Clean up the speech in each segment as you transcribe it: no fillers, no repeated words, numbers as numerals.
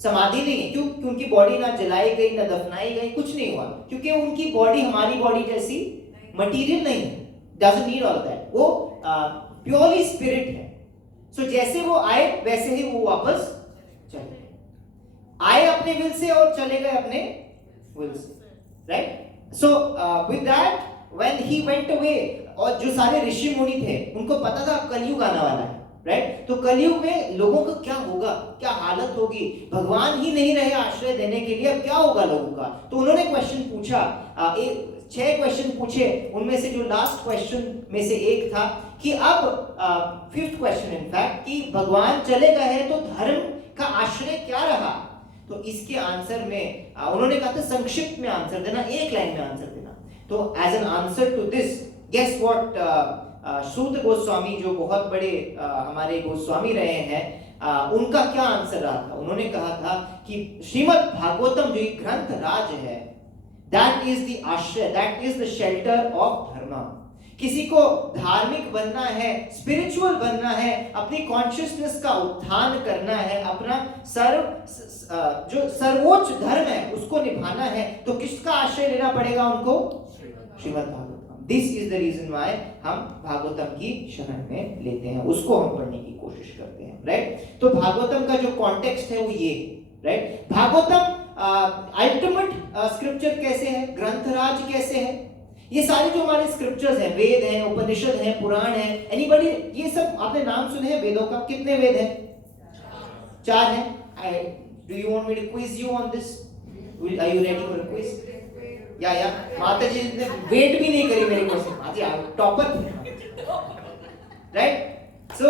समाधि नहीं है। क्यों? क्योंकि उनकी बॉडी ना जलाई गई ना दफनाई गई, कुछ नहीं हुआ, क्योंकि उनकी बॉडी हमारी बॉडी जैसी मटेरियल नहीं है, डजंट नीड ऑल दैट, वो प्योरली स्पिरिट है। सो जैसे वो आए वैसे ही वो वापस चले गए, आए अपने विल से और चले गए अपने will say, right. So with that when he went away, और जो सारे ऋषि मुनि थे उनको पता था कलयुग आने वाला है, राइट। तो कलयुग में लोगों का क्या होगा, क्या हालत होगी, भगवान ही नहीं रहे आश्रय देने के लिए, अब क्या होगा लोगों का। तो उन्होंने क्वेश्चन पूछा, 6 क्वेश्चन पूछे, उनमें से जो लास्ट क्वेश्चन में से एक था कि अब 5th क्वेश्चन इनफैक्ट, कि भगवान चले गए हैं तो धर्म का आश्रय क्या रहा। तो इसके आंसर में उन्होंने कहा था संक्षिप्त में आंसर देना, एक लाइन में आंसर देना। तो as an answer to this, guess what सूत गोस्वामी, जो बहुत बड़े हमारे गोस्वामी रहे हैं, उनका क्या आंसर रहा था। उन्होंने कहा था कि श्रीमद् भागवतम जो ग्रंथ राज है, दैट इज द आश्रय, that is the shelter of धर्म। किसी को धार्मिक बनना है, स्पिरिचुअल बनना है, अपनी कॉन्शियसनेस का उत्थान करना है, अपना जो सर्वोच्च धर्म है उसको निभाना है, तो किसका आश्रय लेना पड़ेगा उनको? Srimad Bhagavatam. This is the reason why हम भागवतम की शरण में लेते हैं, उसको हम पढ़ने की कोशिश करते हैं, राइट। तो भागवतम का जो कॉन्टेक्स्ट है वो ये, राइट। भागवतम अल्टीमेट स्क्रिप्चर कैसे है, ग्रंथराज कैसे है, ये सारे जो हमारे स्क्रिप्चर्स हैं, वेद हैं, उपनिषद हैं, पुराण हैं, एनीबॉडी, ये सब आपने नाम सुने हैं वेदों का? कितने वेद हैं? 4 हैं। Do you want me to quiz you on this? Are you ready for a quiz? या माता जी ने वेट भी नहीं करी मेरे क्वेश्चन, आज आप टॉपर थे, राइट। सो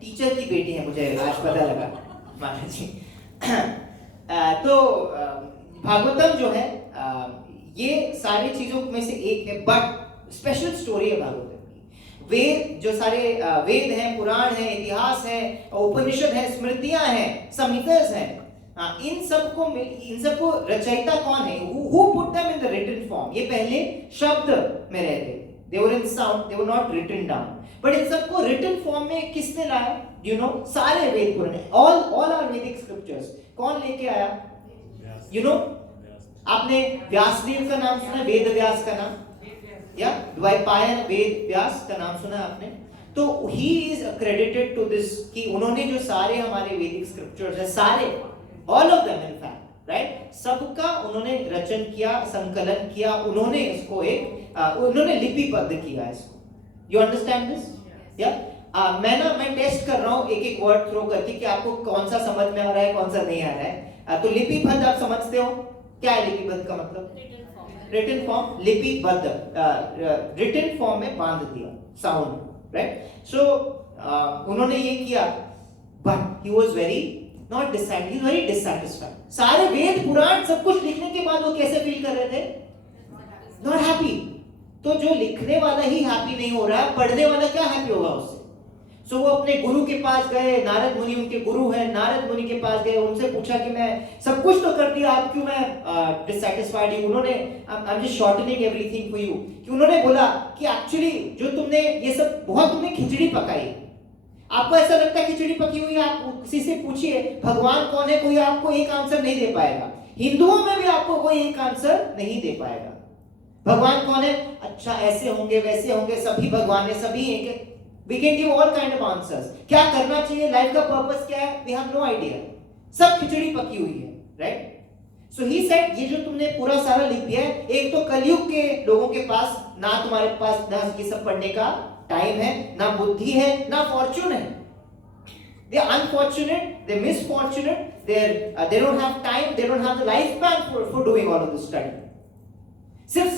टीचर की बेटी है, मुझे आज पता लगा माता जी। तो भागवतम जो है ये सारी चीजों में से एक है, बट स्पेशल स्टोरी है भागवतम की। वेद जो सारे वेद हैं, पुराण है, इतिहास है, उपनिषद है, स्मृतियां हैं, संहितास हैं, इन सबको रचयिता कौन है? Who put them in the written form? ये पहले शब्द में रहते थे, they were in sound, they were not written down, but इन सबको written form में किसने लाया? You know, सारे वेद पुराण, all our Vedic scriptures कौन लेके आया? You know, आपने व्यासदेव का नाम सुना, वेद व्यास का नाम, या द्वैपायन वेद व्यास का नाम सुना आपने? तो he is accredited to this, कि उन्होंने जो सारे हमारे वैदिक स्क्रिप्चर्स हैं, सारे all of them in fact, right, सबका उन्होंने रचन किया, संकलन किया, उन्होंने इसको उन्होंने लिपिबद्ध किया इसको। You understand this? मैं टेस्ट कर रहा हूँ एक वर्ड थ्रो करके कि आपको कौन सा समझ में आ रहा है, कौन सा नहीं आ रहा है। तो लिपिबद्ध आप समझते हो क्या है? लिपिबद्ध का मतलब रिटन फॉर्म, लिपिबद्ध, रिटन फॉर्म में बांध दिया, साउंड, राइट। सो उन्होंने ये किया, but he was not decided, very dissatisfied. सारे वेद पुराण सब कुछ लिखने के बाद वो कैसे फील कर रहे थे? Not happy. तो जो लिखने वाला ही हैप्पी नहीं हो रहा है, पढ़ने वाला क्या हैप्पी होगा उससे? सो वो अपने गुरु के पास गए, नारद मुनि उनके गुरु हैं, नारद मुनि के पास गए, उनसे पूछा कि मैं सब कुछ तो कर दिया, आप क्यों मैं डिससैटिस्फाइड हूं? उन्होंने I am just shortening everything for you, कि उन्होंने बोला कि एक्चुअली जो तुमने ये सब बहुत तुमने खिचड़ी पकाई, आपको ऐसा लगता है खिचड़ी पकी हुई है, आप किसी से पूछिए भगवान कौन है, कोई आपको एक आंसर नहीं दे पाएगा। हिंदुओं में भी आपको कोई एक आंसर नहीं दे पाएगा। भगवान कौन है? अच्छा ऐसे होंगे, वैसे होंगे, सभी भगवान है, सभी एक, we can give all kind of answers। क्या करना चाहिए, लाइफ का पर्पस क्या है, we have no idea। सब खिचड़ी पकी हुई है, राइट। सो ही सेड, ये जो तुमने पूरा सारा लिख दिया है, एक तो कलयुग के लोगों के पास ना, तुम्हारे पास ना ये सब पढ़ने का टाइम है, ना बुद्धि है, ना फॉर्चून है। They are unfortunate, they are misfortunate, they don't have time, they don't have the lifespan for doing all of this study। सिर्फ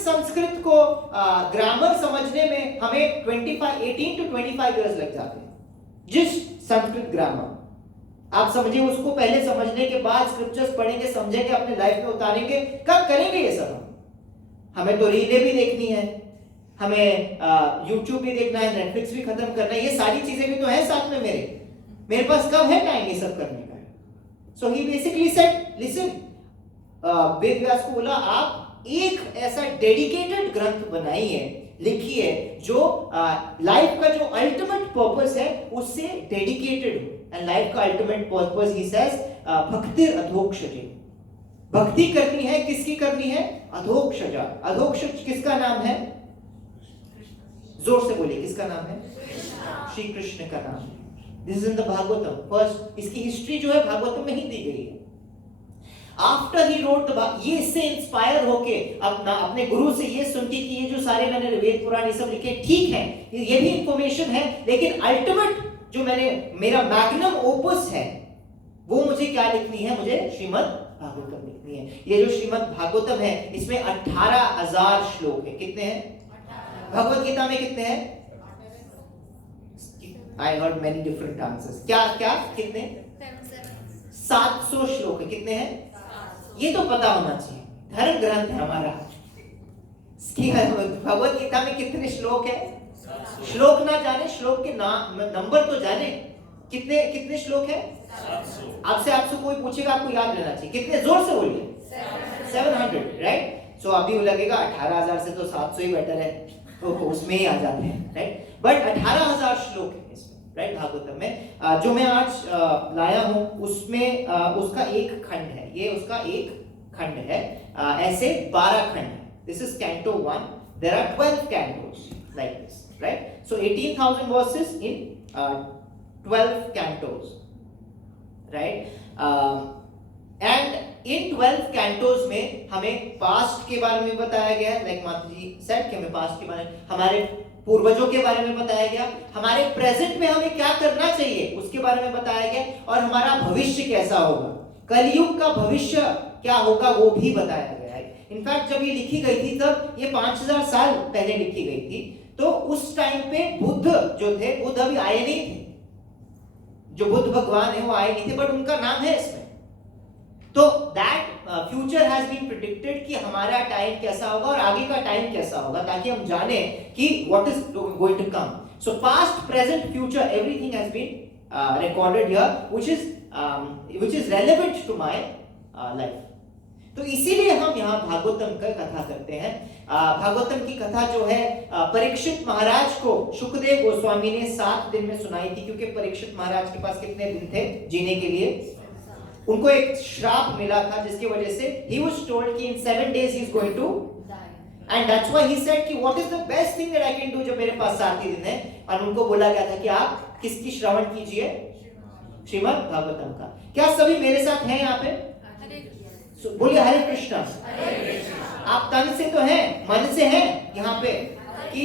संस्कृत को ग्रामर समझने में हमें 18 to 25 years लग जाते हैं। जिस संस्कृत ग्रामर आप समझिए, उसको पहले समझने के बाद स्क्रिप्चर्स पढ़ेंगे, समझेंगे, अपने लाइफ में उतारेंगे, कब करेंगे ये सब? हमें तो रीलें भी देखनी है, हमें YouTube भी देखना है, नेटफ्लिक्स भी खत्म करना है, ये सारी चीजें भी तो है साथ में मेरे पास कब है टाइम ये सब करने का? सो ही basically said, listen, Ved Vyas को बोला आप एक ऐसा डेडिकेटेड ग्रंथ बनाइए, लिखिए, जो लाइफ का जो अल्टीमेट पर्पस है उससे डेडिकेटेड हो। एंड लाइफ का अल्टीमेट पर्पस ही सेज भक्तिर अधोक्षजे। भक्ति करनी है, किसकी करनी है? अधोक्षजा। अधोक्षज किसका नाम है? जोर से बोलिए, किसका नाम है? श्री कृष्ण का नाम है। This is in the Bhagavatam first. इसकी हिस्ट्री जो है भागवतम में ही दी गई है। आफ्टर ही रोट द, ये इससे इंस्पायर होके अपने गुरु से ये सुन के कि ये जो सारे मैंने वेद पुराण ये सब लिखे ठीक है, ये भी इंफॉर्मेशन है, लेकिन अल्टीमेट जो मेरा मैग्नम ओपस है वो मुझे क्या लिखनी है? मुझे श्रीमद् भागवतम लिखनी है। ये जो श्रीमद् भागवतम है इसमें 18,000 श्लोक है। कितने हैं? भगवत गीता में कितने हैं? I heard many different answers. क्या कितने? 700 श्लोक है। कितने हैं? ये तो पता होना चाहिए, धर्म ग्रंथ है हमारा। भगवत गीता में कितने श्लोक है? श्लोक ना जाने, श्लोक के नंबर तो जाने। कितने श्लोक है? आपसे कोई पूछेगा आपको याद रहना चाहिए। कितने? जोर से बोलिए। 700, राइट? सो अभी लगेगा 18,000 से तो 700 ही बेटर है, तो उसमें ही आ जाते हैं, राइट? बट 18,000 श्लोक है इसमें, राइट, भागवतम में। जो मैं आज लाया हूं उसमें उसका एक खंड है, ये उसका एक खंड है। ऐसे 12 खंड है। This is canto 1। There are 12 cantos like this, right? So 18,000 verses in 12 cantos, right? And in 12 cantos में हमें पास्ट के बारे में बताया गया है, लाइक माता जी सेड कि हमें पास्ट के बारे में, हमारे पूर्वजों के बारे में बताया गया, हमारे प्रेजेंट में हमें क्या करना चाहिए उसके बारे में बताया गया, और हमारा भविष्य कैसा होगा, कलयुग का भविष्य क्या होगा वो भी बताया गया है। इनफैक्ट जब ये लिखी गई थी तब ये 5,000 साल पहले लिखी गई थी, तो उस टाइम पे बुद्ध जो थे, बुद्ध अभी आए नहीं थे, जो बुद्ध भगवान है वो आए नहीं थे, बट उनका नाम है इसमें। तो that future has been predicted कि हमारा टाइम कैसा होगा और आगे का टाइम कैसा होगा, ताकि हम जाने कि what is going to come. So past, present, future, everything has been recorded here, which is relevant to my life. तो इसीलिए हम यहाँ भागवतम का कथा करते हैं। भागवतम की कथा जो है परीक्षित महाराज को सुखदेव गोस्वामी ने 7 दिन में सुनाई थी, क्योंकि परीक्षित महाराज के पास कितने दिन थे जीने के लिए? उनको एक श्राप मिला था, जिसकी वजह से he was told कि in 7 days he is going to die, and that's why he said कि what is the best thing that I can do, जब मेरे पास 7 ही दिन है। और उनको बोला गया था कि आप किसकी श्रवण कीजिए? श्रीमद् भागवतम का। क्या सभी मेरे साथ हैं यहाँ पे? बोलिए हरे कृष्णा। आप तन से तो हैं, मन से हैं यहाँ पे कि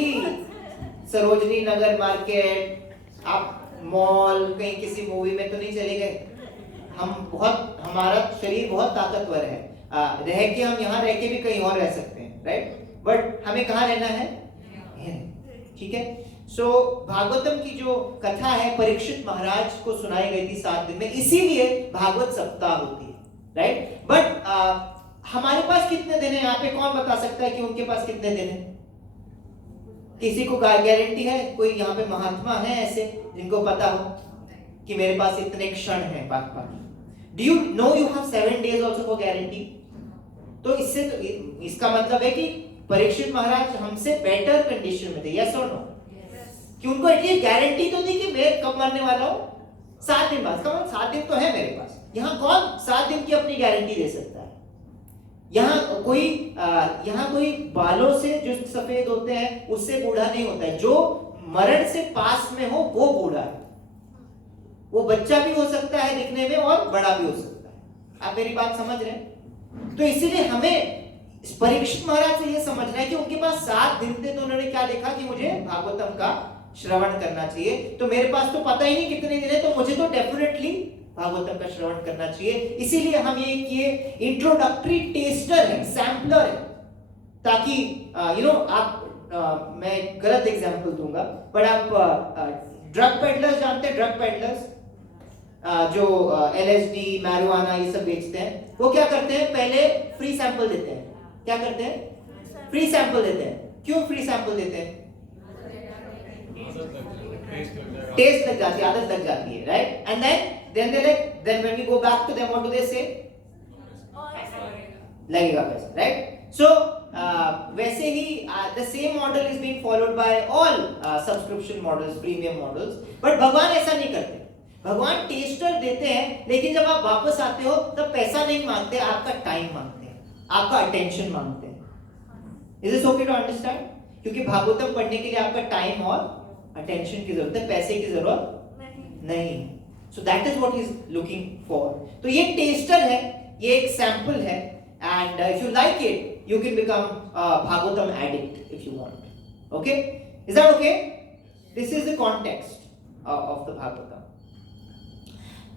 सरोजनी नगर मार्केट, आप मॉल, कहीं किसी मूवी में तो नहीं चले गए? हमारा शरीर बहुत ताकतवर है, रह के हम यहाँ रह के भी कहीं और रह सकते हैं, राइट? बट हमें कहाँ रहना है? ठीक है। सो भागवतम की जो कथा है परीक्षित महाराज को सुनाई गई थी 7 दिन में, इसीलिए भागवत सप्ताह होती है, राइट? बट हमारे पास कितने दिन है यहाँ पे? कौन बता सकता है कि उनके पास कितने दिन है? किसी को गारंटी है? कोई यहाँ पे महात्मा है ऐसे जिनको पता हो कि मेरे पास इतने क्षण है? बाकी do you know you have 7 days also for guarantee? तो इससे तो इसका मतलब है कि परीक्षित महाराज हमसे बेटर कंडीशन में थे, यस और नो? कि उनको एटलीस्ट गारंटी तो थी कि मैं कब मरने वाला हूं, 7 दिन बाद। कम 7 दिन तो है मेरे पास। यहाँ कौन 7 दिन की अपनी गारंटी दे सकता है? यहाँ कोई बालों से जो सफेद होते हैं उससे बूढ़ा नहीं होता है। जो मरण से पास में हो वो बूढ़ा है। वो बच्चा भी हो सकता है दिखने में और बड़ा भी हो सकता है। आप मेरी बात समझ रहे हैं? तो इसीलिए हमें परीक्षित महाराज से ये समझना है कि उनके पास 7 दिन थे, तो उन्होंने क्या देखा कि मुझे भागवतम का श्रवण करना चाहिए। तो मेरे पास तो पता ही नहीं कितने दिन है, तो मुझे तो डेफिनेटली भागवतम का श्रवण करना चाहिए। इसीलिए हम ये इंट्रोडक्टरी टेस्टर है, सैंपलर है, ताकि आप मैं गलत एग्जांपल दूंगा, बट आप ड्रग पेडलर्स जानते हैं? ड्रग पेडलर्स जो LSD, मैरिजुआना ये सब बेचते हैं, वो क्या करते हैं? पहले फ्री सैंपल देते हैं। क्या करते हैं? फ्री सैंपल देते हैं। क्यों फ्री सैंपल देते हैं? टेस्ट लग जाती है, आदत लग जाती है, right? And then when we go back to them, what do they say? लगेगा पैसा, राइट? So वैसे ही the same model is being followed by all subscription models, premium models, but भगवान ऐसा नहीं करते। भगवान टेस्टर देते हैं, लेकिन जब आप वापस आते हो तब पैसा नहीं मांगते, आपका टाइम मांगते हैं, आपका अटेंशन मांगते हैं। Is it okay to understand? क्योंकि भागवतम पढ़ने के लिए आपका टाइम और अटेंशन की जरूरत है, पैसे की जरूरत नहीं। So that is what he is looking for. तो ये टेस्टर है, ये एक सैंपल है, and if you like it you can become Bhagavatam addict if you want. Okay, is that okay? This is the context of the Bhagavatam.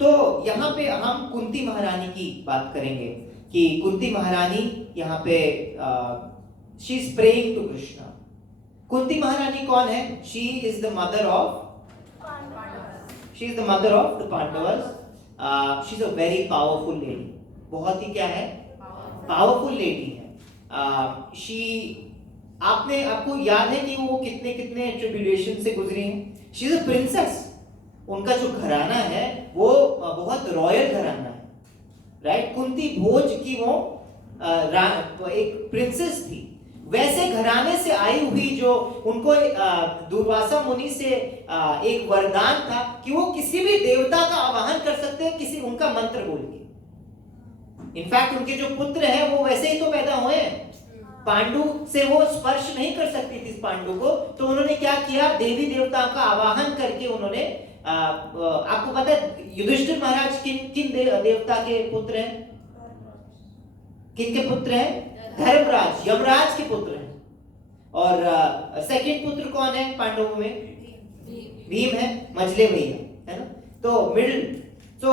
तो यहाँ पे हम कुंती महारानी की बात करेंगे कि कुंती महारानी यहाँ पे she is praying to Krishna. Kunti महारानी कौन है? She is the mother of the Pandavas. She is a very powerful lady, बहुत ही क्या है, पावरफुल लेडी है। शी आपको याद है कि वो कितने कितने ट्रिब्यूलेशन से गुजरी हैं। शी इज अ प्रिंसेस, उनका जो घराना है वो बहुत रॉयल घराना है, राइट? कुंती भोज की वो एक प्रिंसेस थी। वैसे घराने से आई हुई जो उनको दुर्वासा मुनि से एक वरदान था कि वो किसी भी देवता का आवाहन कर सकते हैं किसी उनका मंत्र बोल के। इनफैक्ट उनके जो पुत्र हैं वो वैसे ही तो पैदा हुए हैं, पांडु से वो स्पर्श नहीं कर सकती थी पांडु को, तो उन्होंने क्या किया, देवी देवताओं का आवाहन करके उन्होंने आपको पता है युधिष्ठिर महाराज किन देवता के पुत्र हैं? किन के पुत्र हैं? धर्मराज, यमराज के पुत्र हैं। और सेकंड पुत्र कौन है पांडवों में? भीम है, मझले भैया, है ना? तो मिडिल, तो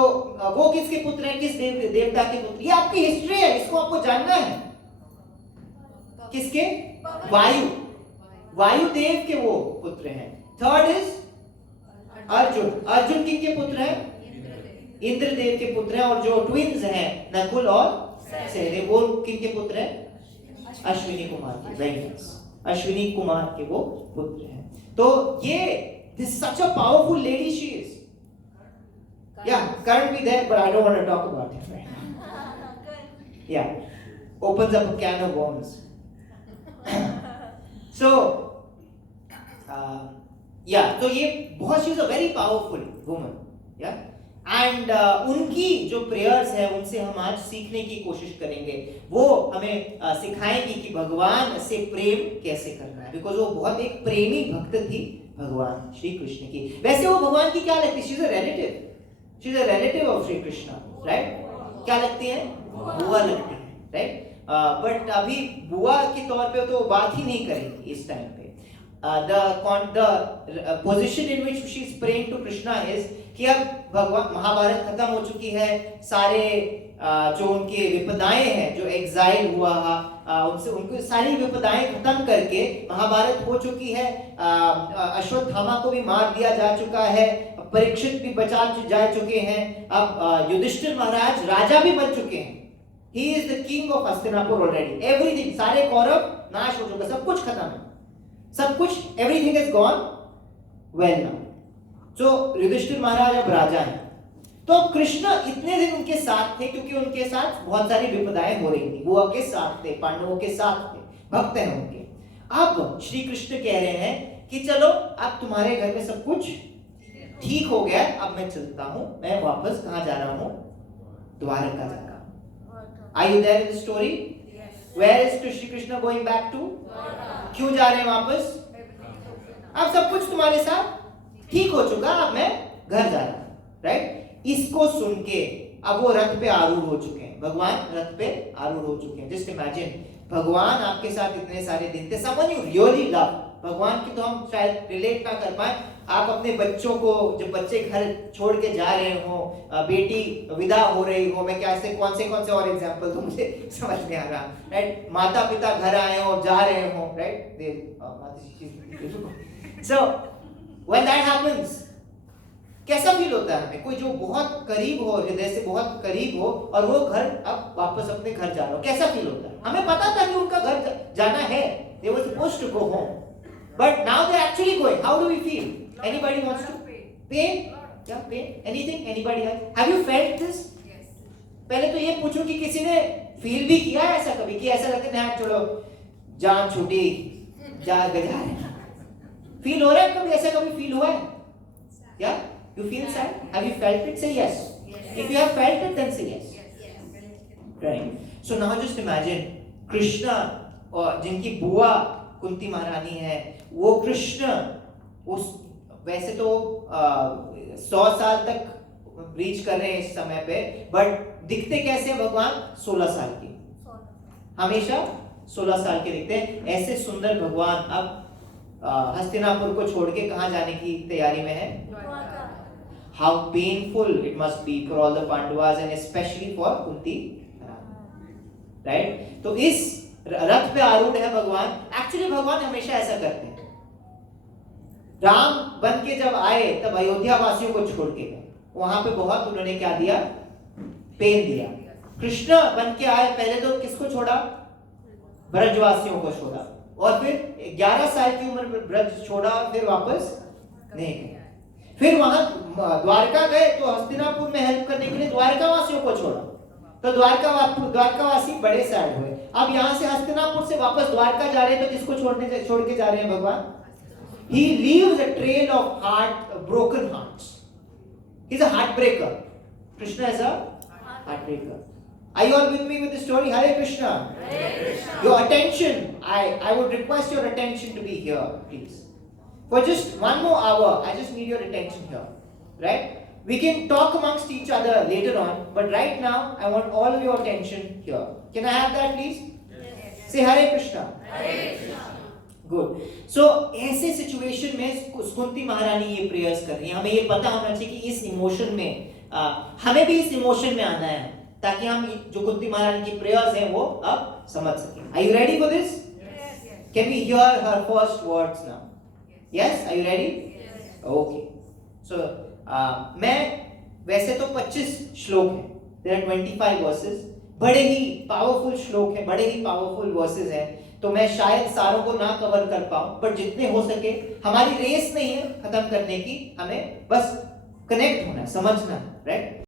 वो किसके पुत्र हैं? किस देवता के पुत्र? ये आपकी हिस्ट्री है, इसको आपको जानना है। किसके? वायु देव के वो पुत्र हैं। थर्ड इज अर्जुन किसके पुत्र हैं? इंद्रदेव के पुत्र हैं। और जो ट्विन्स हैं नकुल और सहदेव, वो किनके पुत्र हैं? अश्विनी कुमार के, वेरी नाइस, अश्विनी कुमार के वो पुत्र हैं। तो ये this such a powerful lady she is. या Karan be there, but I don't want to talk about it right now. Yeah, opens up a can of worms. So तो ये बहुत, she is a very powerful woman, या and उनकी जो prayers है उनसे हम आज सीखने की कोशिश करेंगे। वो हमें सिखाएंगी कि भगवान से प्रेम कैसे करना है, बिकॉज वो बहुत एक प्रेमी भक्त थी भगवान श्री कृष्ण की। वैसे वो भगवान की क्या लगती है? She is a relative of Shri Krishna, right? क्या लगती है? बुआ लगती है, राइट? बट अभी बुआ के तौर पे तो बात ही नहीं करेंगे इस टाइम पे। the position in which she is praying to Krishna is कि अब भगवान, महाभारत खत्म हो चुकी है, सारे जो उनके विपदाएं हैं, जो एग्जाइल हुआ उनसे उनको सारी विपदाएं खत्म करके महाभारत हो चुकी है। अश्वत्थामा को भी मार दिया जा चुका है, परीक्षित भी बचा जा चुके हैं, अब युधिष्ठिर महाराज राजा भी बन चुके हैं। He is the king of Hastinapur already. Everything, सारे कौरव नाश हो चुका, सब कुछ खत्म है, सब कुछ, everything is gone well now. So Yudhishthir महाराज अब राजा हैं। तो कृष्ण इतने दिन उनके साथ थे क्योंकि उनके साथ बहुत सारी विपदाएं हो रही थी, बुआ के साथ थे, पांडवों के साथ थे, भक्त हैं उनके। अब श्री कृष्ण कह रहे हैं कि चलो अब तुम्हारे घर में सब कुछ ठीक हो गया, अब मैं चलता हूं, मैं वापस कहां जा रहा हूं? द्वारका जा रहा हूं। Are you there in the story? Yes. Where is Shri Krishna going back to? क्यों जा रहे हैं वापस? अब सब कुछ तुम्हारे साथ ठीक हो चुका, अब मैं घर जा रहा हूं, राइट? इसको सुन के अब वो रथ पे आरूढ़ हो चुके हैं, भगवान रथ पे आरूढ़ हो चुके हैं। जस्ट इमेजिन, भगवान आपके साथ इतने सारे दिन थे, समवन यू रियली लव भगवान की, तो हम शायद रिलेट ना कर पाए। आप अपने बच्चों को, जब बच्चे घर छोड़ के जा रहे हो, बेटी विदा हो रही हो, मैं क्या से कौन से और एग्जांपल दूं, मुझे समझ नहीं आ रहा, राइट? माता पिता घर आए हो, जा रहे हो, right? So when that happens, कैसा फील होता है हमें? कोई जो बहुत करीब हो, हृदय से बहुत करीब हो, और वो घर अब वापस अपने घर जा रहा हो, कैसा फील होता है? हमें पता था कि उनका घर जाना है, they were supposed to go home, but now they're actually going. How do we feel? Anybody wants to? Pain? Yeah, pain. Anything? Anybody else? Have you felt this? Yes. पहले तो ये पूछो कि किसी ने फील भी किया है ऐसा कभी, कि ऐसा लगता है चलो जान छूटी, जा रहे, फील हो रहा है कभी? ऐसा कभी फील हुआ है क्या? You feel sad? Have you felt it? Say yes. If you have felt it, then say yes. Right. So now just imagine Krishna और जिनकी बुआ कुंती महारानी है, वो कृष्ण उस वैसे तो 100 साल तक रीच कर रहे हैं इस समय पे, बट दिखते कैसे हैं भगवान? 16 साल के, हमेशा 16 साल के दिखते हैं। ऐसे सुंदर भगवान अब हस्तिनापुर को छोड़ के कहाँ जाने की तैयारी में है? How painful it must be for all the Pandavas and especially for Kunti, right? तो इस रथ पे आरूढ़ है भगवान। एक्चुअली भगवान हमेशा ऐसा करते हैं। राम बन के जब आए तब अयोध्या वासियों को छोड़ के गए, वहां पे बहुत उन्होंने क्या दिया? पेन दिया। कृष्ण बन के आए, पहले तो किसको छोड़ा? ब्रजवासियों को छोड़ा, और फिर 11 साल की उम्र में ब्रज छोड़ा, फिर वापस नहीं गए। फिर वहां द्वारका गए तो हस्तिनापुर में हेल्प करने के लिए द्वारका वासियों को छोड़ा, तो द्वारकावासी बड़े सैड हुए। अब यहाँ से हस्तिनापुर से वापस द्वारका जा रहे हैं, तो किसको छोड़ के जा रहे हैं भगवान? He leaves a trail of broken hearts. He's a heartbreaker. Krishna is a heartbreaker. Are you all with me with the story? Hare Krishna. Hare Krishna. Your attention, I would request your attention to be here, please. For just one more hour, I just need your attention here, right? We can talk amongst each other later on, but right now, I want all of your attention here. Can I have that, please? Yes. Say Hare Krishna. Hare Krishna. Good. So, ऐसे situation में कुंती महारानी ये prayers कर रही है। हमें ये पता होना चाहिए कि इस इमोशन में हमें भी इस इमोशन में आना है, ताकि हम जो कुंती महारानी की प्रेयर्स हैं वो अब समझ सकें। Are you ready for this? Yes. Can we hear her first words now? Yes. Are you ready? Yes. Okay. So, मैं वैसे तो 25 श्लोक हैं, there are 25 verses, बड़े ही पावरफुल श्लोक हैं, बड़े ही पावरफुल वर्सेस हैं, तो मैं शायद सारों को ना कवर कर पाऊं, पर जितने हो सके। हमारी रेस नहीं है खत्म करने की, हमें बस कनेक्ट होना है, समझना है, राइट?